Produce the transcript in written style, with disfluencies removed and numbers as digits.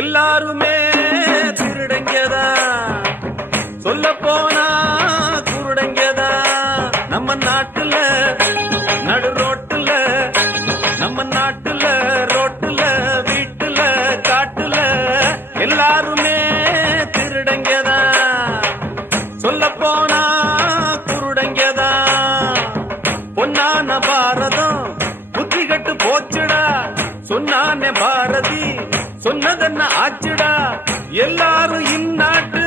எல்லாருமே திருடங்கதா, சொல்ல போனா குருடங்கதா. நம்ம நாட்டுல நடு ரோட்டுல, நம்ம நாட்டுல ரோட்டுல, வீட்டுல காட்டுல எல்லாருமே திருடங்கதா, சொல்ல போனா குருடங்கதா. பொன்னான பாரதம் புத்தி கட்டு போச்சுடா, சொன்னானே பாரதி சொன்னதென்ன ஆச்சுடா. எல்லாரும் இந்நாட்டு